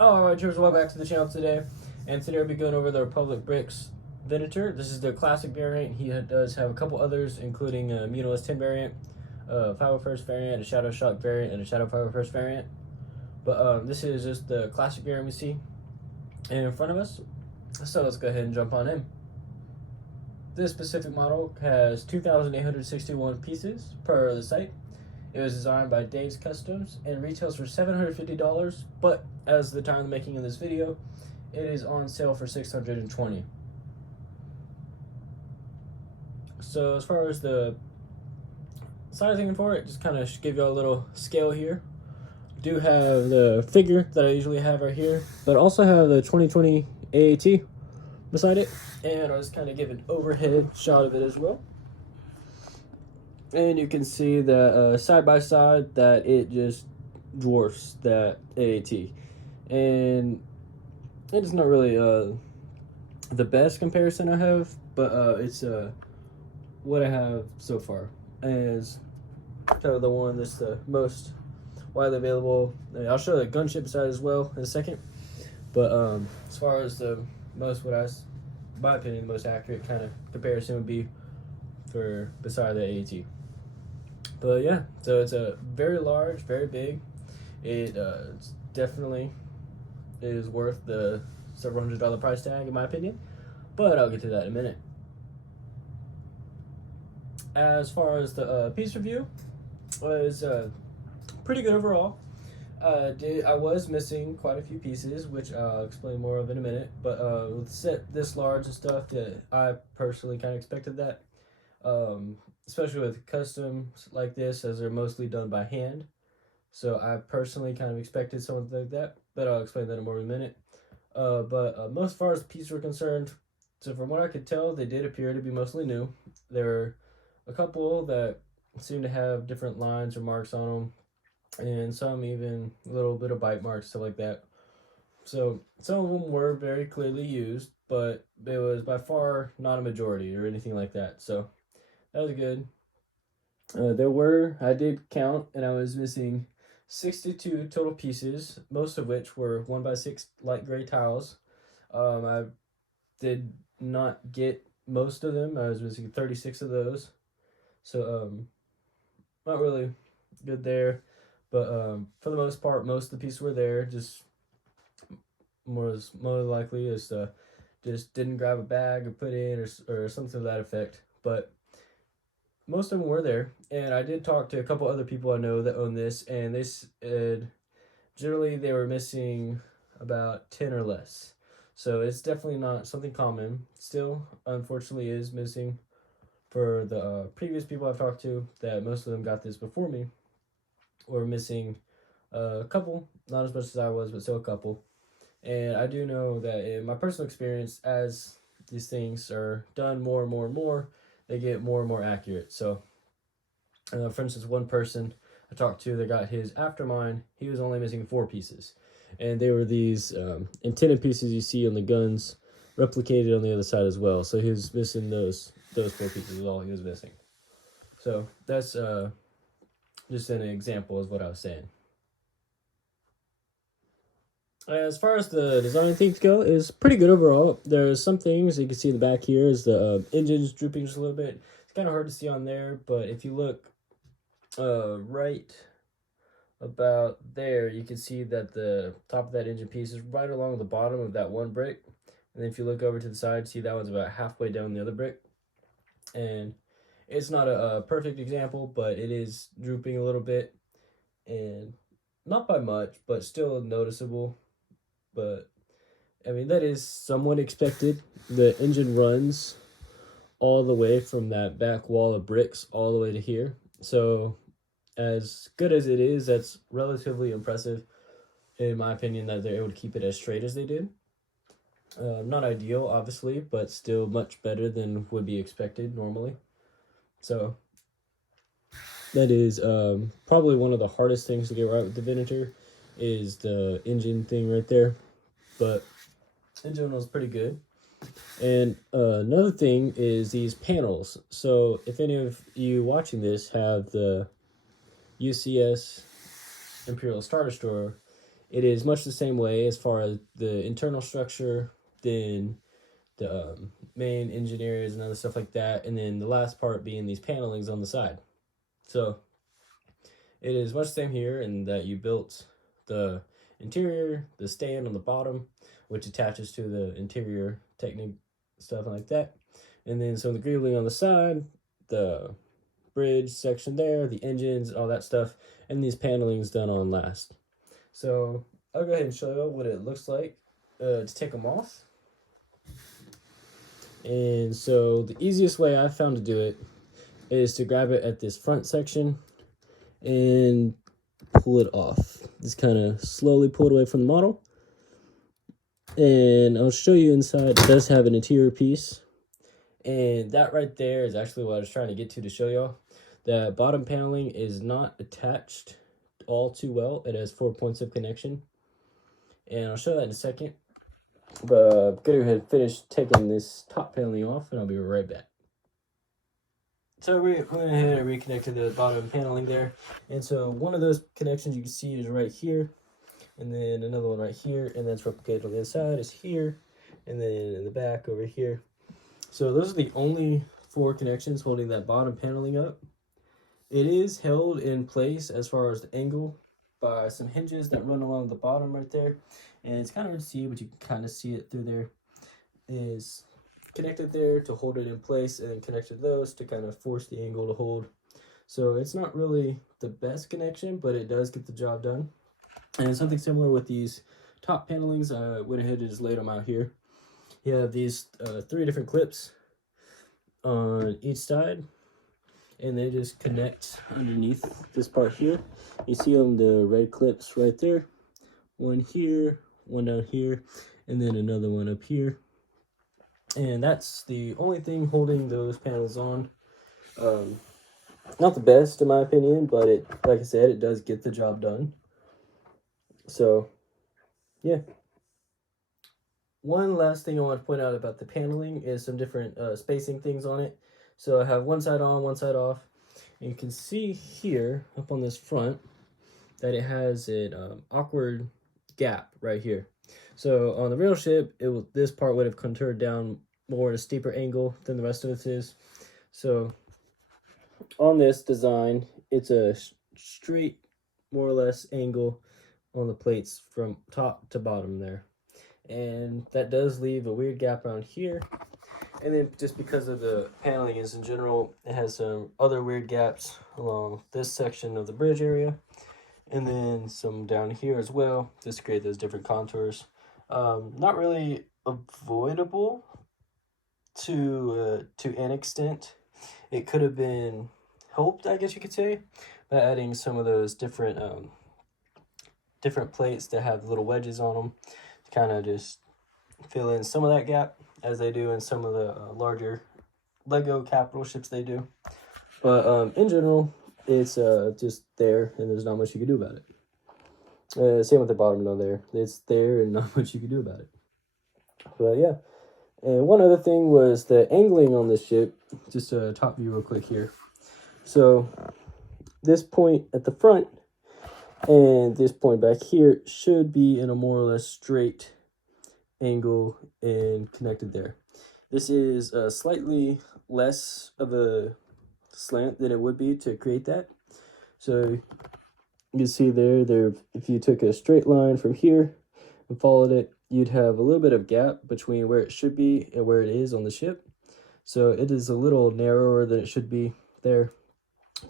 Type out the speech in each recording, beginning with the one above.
Alright, cheers, welcome back to the channel today. And today we'll be going over the Republic Bricks Venator. This is the classic variant. He does have a couple others, including a Mutilus 10 variant, a 501st variant, a Shadow Shock variant, and a Shadow 501st variant. But this is just the classic variant we see in front of us. So let's go ahead and jump on in. This specific model has 2,861 pieces per the site. It was designed by Dave's Customs and retails for $750, but as the time of the making of this video, it is on sale for $620. So as far as the sizing for it, just kind of give you a little scale here. I do have the figure that I usually have right here, but also have the 2020 AAT beside it, and I'll just kind of give an overhead shot of it as well. And you can see that side by side that it just dwarfs that AAT, and it's not really the best comparison I have, but it's what I have so far as kind of the one that's the most widely available. I'll show the gunship side as well in a second, but as far as the most, my opinion, the most accurate kind of comparison would be for beside the AAT. But yeah, so it's a very large, very big. It definitely is worth the several $100 price tag in my opinion, but I'll get to that in a minute. As far as the piece review, was pretty good overall. I was missing quite a few pieces, which I'll explain more of in a minute, but with a set this large and stuff, that I personally kind of expected that. Especially with customs like this, as they're mostly done by hand. So I personally kind of expected something like that, but I'll explain that in more in a minute. But most as far as pieces were concerned, so from what I could tell, they did appear to be mostly new. There were a couple that seemed to have different lines or marks on them, and some even a little bit of bite marks, stuff like that. So some of them were very clearly used, but it was by far not a majority or anything like that. So that was good. I did count, and I was missing 62 total pieces, most of which were 1x6 light gray tiles. I did not get most of them. I was missing 36 of those. So, not really good there. But for the most part, most of the pieces were there. Just more likely is just didn't grab a bag or put in or something to that effect. But most of them were there, and I did talk to a couple other people I know that own this, and they said generally they were missing about 10 or less. So it's definitely not something common. Still, unfortunately, is missing for the previous people I've talked to, that most of them got this before me, or missing a couple, not as much as I was, but still a couple. And I do know that in my personal experience, as these things are done more and more and more, they get more and more accurate. So, for instance, one person I talked to that got his after mine, he was only missing 4 pieces. And they were these antenna pieces you see on the guns replicated on the other side as well. So he was missing those 4 pieces is all he was missing. So that's just an example is what I was saying. As far as the design things go, is pretty good overall. There's some things you can see in the back here is the engine's drooping just a little bit. It's kind of hard to see on there, but if you look right about there, you can see that the top of that engine piece is right along the bottom of that one brick. And then if you look over to the side, see that one's about halfway down the other brick. And it's not a perfect example, but it is drooping a little bit, and not by much, but still noticeable. But I mean, that is somewhat expected. The engine runs all the way from that back wall of bricks all the way to here. So as good as it is, that's relatively impressive in my opinion, that they're able to keep it as straight as they did. Not ideal, obviously, but still much better than would be expected normally. So that is probably one of the hardest things to get right with the Venator, is the engine thing right there. But in general, it's pretty good. And another thing is these panels. So if any of you watching this have the UCS Imperial Star Destroyer, it is much the same way as far as the internal structure, then the main engine areas and other stuff like that, and then the last part being these panelings on the side. So it is much the same here in that you built the interior, the stand on the bottom, which attaches to the interior technique, stuff like that. And then some of the greebling on the side, the bridge section there, the engines, all that stuff, and these panelings done on last. So I'll go ahead and show you what it looks like to take them off. And so the easiest way I've found to do it is to grab it at this front section and pull it off. Just kind of slowly pull it away from the model. And I'll show you inside. It does have an interior piece. And that right there is actually what I was trying to get to show y'all. The bottom paneling is not attached all too well. It has 4 points of connection. And I'll show that in a second. But I'm going to go ahead and finish taking this top paneling off, and I'll be right back. So we went ahead and reconnected the bottom paneling there. And so one of those connections you can see is right here. And then another one right here. And that's replicated on the inside is here. And then in the back over here. So those are the only 4 connections holding that bottom paneling up. It is held in place as far as the angle by some hinges that run along the bottom right there. And it's kind of hard to see, but you can kind of see it through there. It is connected there to hold it in place, and then connected those to kind of force the angle to hold. So it's not really the best connection, but it does get the job done. And something similar with these top panelings, I went ahead and just laid them out here. You have these 3 different clips on each side, and they just connect underneath this part here. You see them, the red clips right there. One here, one down here, and then another one up here. And that's the only thing holding those panels on. Not the best in my opinion, but it, like I said, it does get the job done. So, yeah. One last thing I want to point out about the paneling is some different spacing things on it. So I have one side on, one side off. And you can see here, up on this front, that it has an awkward gap right here. So on the real ship, this part would have contoured down more at a steeper angle than the rest of it is. So on this design, it's a straight, more or less, angle on the plates from top to bottom there. And that does leave a weird gap around here. And then just because of the paneling is in general, it has some other weird gaps along this section of the bridge area. And then some down here as well, just to create those different contours. Not really avoidable to an extent. It could have been helped, I guess you could say, by adding some of those different plates that have little wedges on them to kind of just fill in some of that gap, as they do in some of the larger LEGO capital ships they do. But in general, it's just there, and there's not much you can do about it. Same with the bottom down there. It's there, and not much you can do about it. But yeah. And one other thing was the angling on this ship. Just a top view real quick here. So this point at the front and this point back here should be in a more or less straight angle and connected there. This is slightly less of a slant than it would be to create that. So you can see there, if you took a straight line from here and followed it, you'd have a little bit of gap between where it should be and where it is on the ship. So it is a little narrower than it should be there,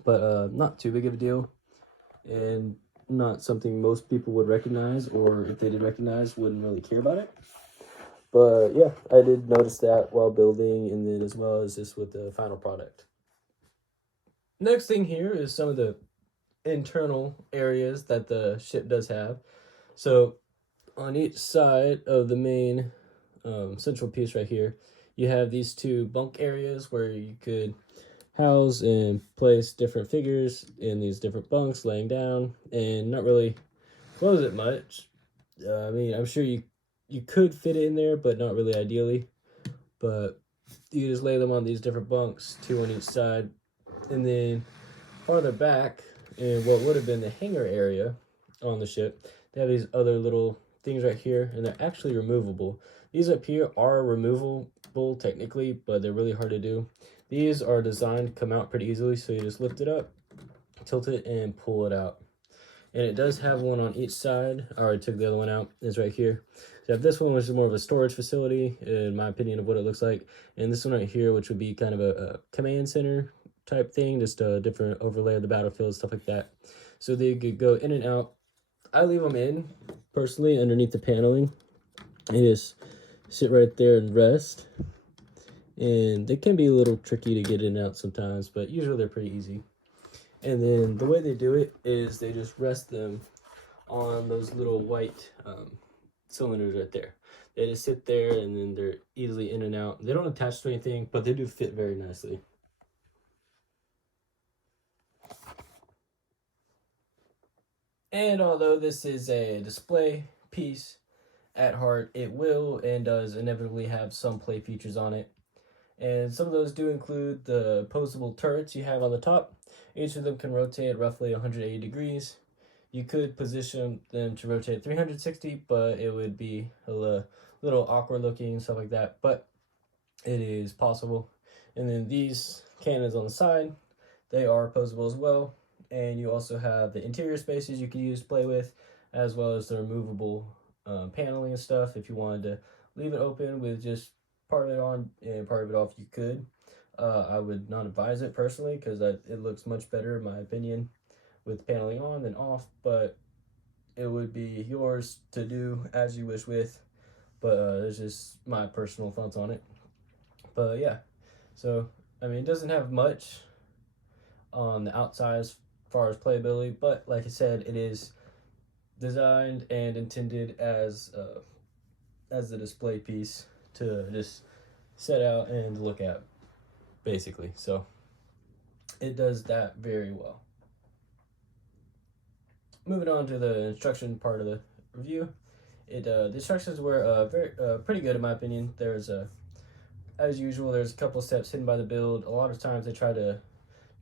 but not too big of a deal, and not something most people would recognize, or if they did recognize, wouldn't really care about it. But yeah, I did notice that while building, and then as well as this with the final product. Next thing here is some of the internal areas that the ship does have. So on each side of the main central piece right here, you have these 2 bunk areas where you could house and place different figures in these different bunks laying down, and not really close it much. I mean, I'm sure you could fit it in there, but not really ideally. But you just lay them on these different bunks, 2 on each side. And then farther back in what would have been the hangar area on the ship, they have these other little things right here, and they're actually removable. These up here are removable technically, but they're really hard to do. These are designed to come out pretty easily, so you just lift it up, tilt it, and pull it out. And it does have one on each side. I already took the other one out. It's right here. So you have this one, which is more of a storage facility, in my opinion, of what it looks like. And this one right here, which would be kind of a command center type thing, just a different overlay of the battlefield, stuff like that. So they could go in and out. I leave them in, personally, underneath the paneling. And just sit right there and rest. And they can be a little tricky to get in and out sometimes, but usually they're pretty easy. And then the way they do it is they just rest them on those little white cylinders right there. They just sit there, and then they're easily in and out. They don't attach to anything, but they do fit very nicely. And although this is a display piece at heart, it will and does inevitably have some play features on it. And some of those do include the posable turrets you have on the top. Each of them can rotate roughly 180 degrees. You could position them to rotate 360, but it would be a little awkward looking and stuff like that, but it is possible. And then these cannons on the side, they are posable as well. And you also have the interior spaces you can use to play with, as well as the removable paneling and stuff. If you wanted to leave it open with just part of it on and part of it off, you could. I would not advise it personally, because it looks much better in my opinion with paneling on than off, but it would be yours to do as you wish with. But there's just my personal thoughts on it. But yeah, so I mean, it doesn't have much on the outside as far as playability, but like I said, it is designed and intended as a display piece to just set out and look at, basically. So it does that very well. Moving on to the instruction part of the review, the instructions were pretty good in my opinion. There's as usual, there's a couple steps hidden by the build. A lot of times they try to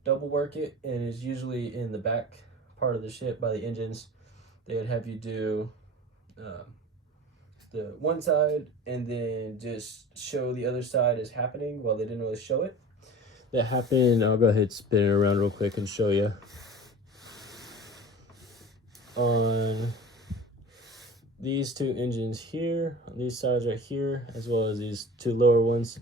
double work it, and it's usually in the back part of the ship by the engines. They'd have you do the one side and then just show the other side as happening while they didn't really show it. That happened. I'll go ahead and spin it around real quick and show you. On these two engines here, on these sides right here, as well as these two lower ones,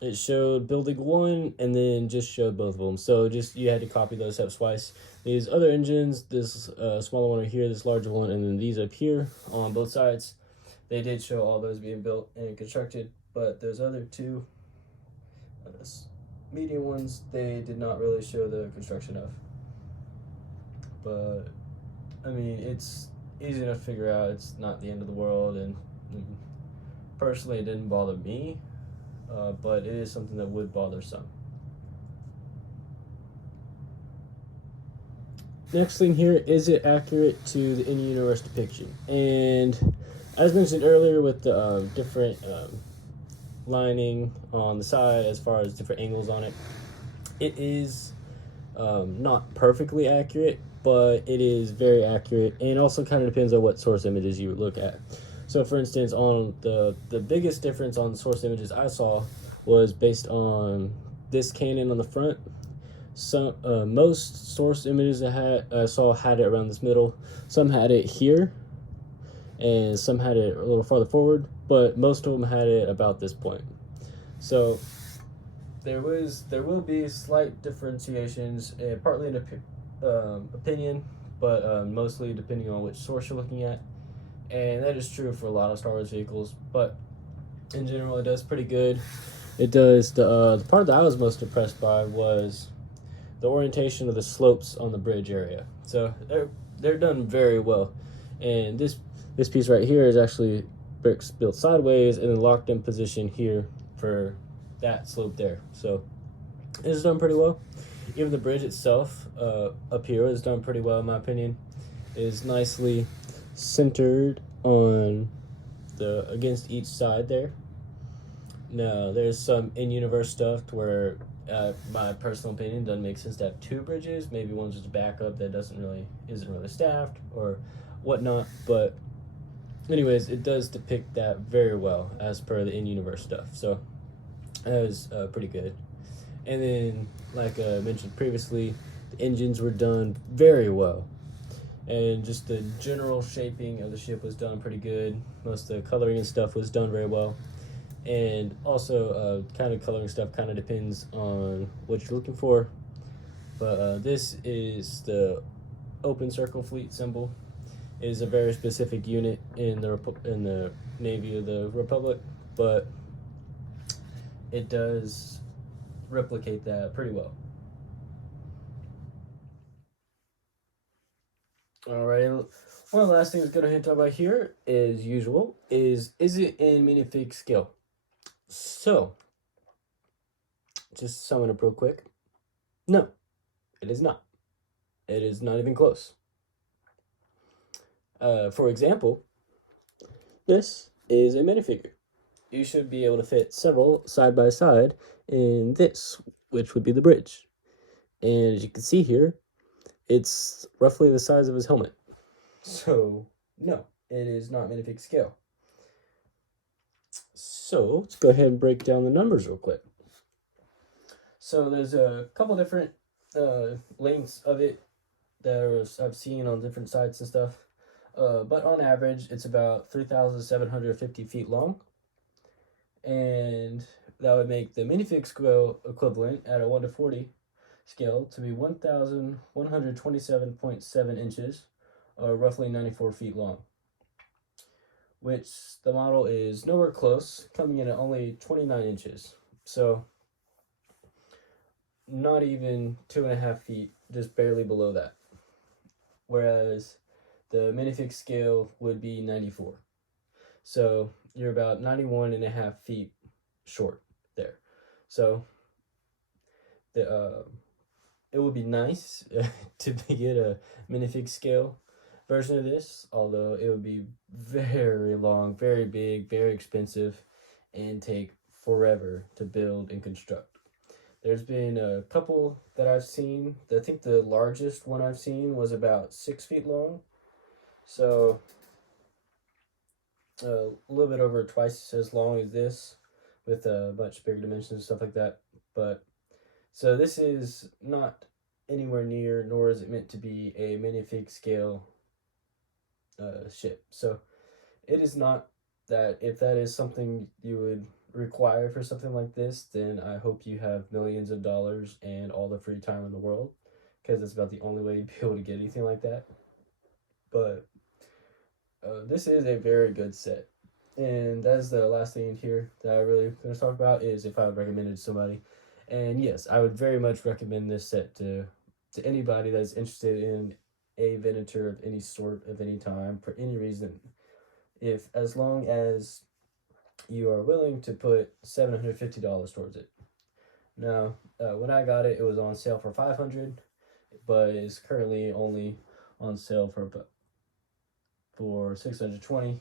it showed building one and then just showed both of them. So just you had to copy those steps twice. These other engines, this smaller one right here, this larger one, and then these up here on both sides, they did show all those being built and constructed, but those other two medium ones, they did not really show the construction of. But I mean, it's easy enough to figure out. It's not the end of the world, and personally it didn't bother me, but it is something that would bother some. Next thing here, is it accurate to the in-universe depiction? And as mentioned earlier, with the different lining on the side as far as different angles on it, it is not perfectly accurate, but it is very accurate, and also kind of depends on what source images you look at. So for instance, on the biggest difference on the source images I saw was based on this cannon on the front. Some most source images I saw had it around this middle. Some had it here, and some had it a little farther forward, but most of them had it about this point. So there will be slight differentiations, partly in opinion, but mostly depending on which source you're looking at, and that is true for a lot of Star Wars vehicles. But in general, it does pretty good. It does the part that I was most impressed by was the orientation of the slopes on the bridge area. So they're done very well, and this piece right here is actually bricks built sideways and then locked in position here for that slope there. So it's done pretty well. Even the bridge itself up here is done pretty well in my opinion. It is nicely centered on against each side there. Now there's some in-universe stuff where My personal opinion, doesn't make sense to have two bridges. Maybe one's just a backup that isn't really staffed or whatnot. But anyways, it does depict that very well as per the in-universe stuff. So that was pretty good. And then, like I mentioned previously, the engines were done very well. And just the general shaping of the ship was done pretty good. Most of the coloring and stuff was done very well. And also, kind of coloring stuff kind of depends on what you're looking for. But this is the open circle fleet symbol. It is a very specific unit in the Navy of the Republic, but it does replicate that pretty well. All right. One of the last things I'm going to talk about here, as usual, is it in minifig scale? So, just summing up real quick. No, it is not. It is not even close. For example, this is a minifigure. You should be able to fit several side by side in this, which would be the bridge. And as you can see here, it's roughly the size of his helmet. So, no, it is not minifig scale. So, let's go ahead and break down the numbers real quick. So, there's a couple different lengths of it that I've seen on different sites and stuff. But on average, it's about 3,750 feet long. And that would make the minifig scale equivalent at a 1 to 40 scale to be 1,127.7 inches, or roughly 94 feet long. Which the model is nowhere close, coming in at only 29 inches. So, not even 2.5 feet, just barely below that. Whereas the minifig scale would be 94. So you're about 91.5 feet short there. So it would be nice to get a minifig scale version of this, although it would be very long, very big, very expensive, and take forever to build and construct. There's been a couple that I've seen. I think the largest one I've seen was about 6 feet long. So a little bit over twice as long as this, with much bigger dimensions and stuff like that. But so this is not anywhere near, nor is it meant to be a minifig scale ship. So it is not that. If that is something you would require for something like this, then I hope you have millions of dollars and all the free time in the world, because it's about the only way you'd be able to get anything like that. But this is a very good set. And that's the last thing here that I really going to talk about, is if I would recommend it to somebody. And yes, I would very much recommend this set to anybody that's interested in a Venator of any sort, of any time, for any reason. As long as you are willing to put $750 towards it. Now, when I got it, it was on sale for $500, but is currently only on sale for $620,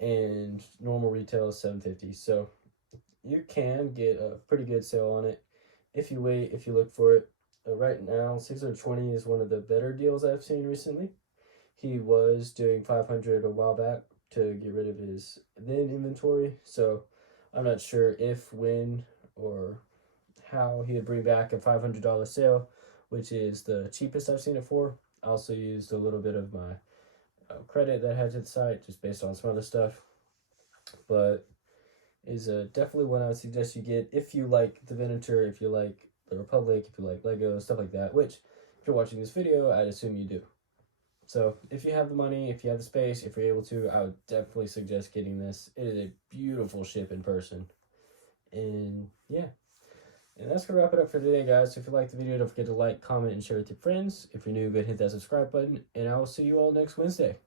and normal retail is $750. So you can get a pretty good sale on it if you wait, if you look for it. Right now, $620 is one of the better deals I've seen recently. He was doing $500 a while back to get rid of his then inventory, so I'm not sure if, when, or how he would bring back a $500 sale, which is the cheapest I've seen it for. I also used a little bit of my credit that I had to the site, just based on some other stuff, but is definitely one I would suggest you get if you like the Venator, if you like the Republic, if you like LEGO, stuff like that, which, if you're watching this video, I'd assume you do. So if you have the money, if you have the space, if you're able to, I would definitely suggest getting this. It is a beautiful ship in person. And yeah. And that's going to wrap it up for today, guys. So if you liked the video, don't forget to like, comment, and share it with your friends. If you're new, go ahead and hit that subscribe button. And I will see you all next Wednesday.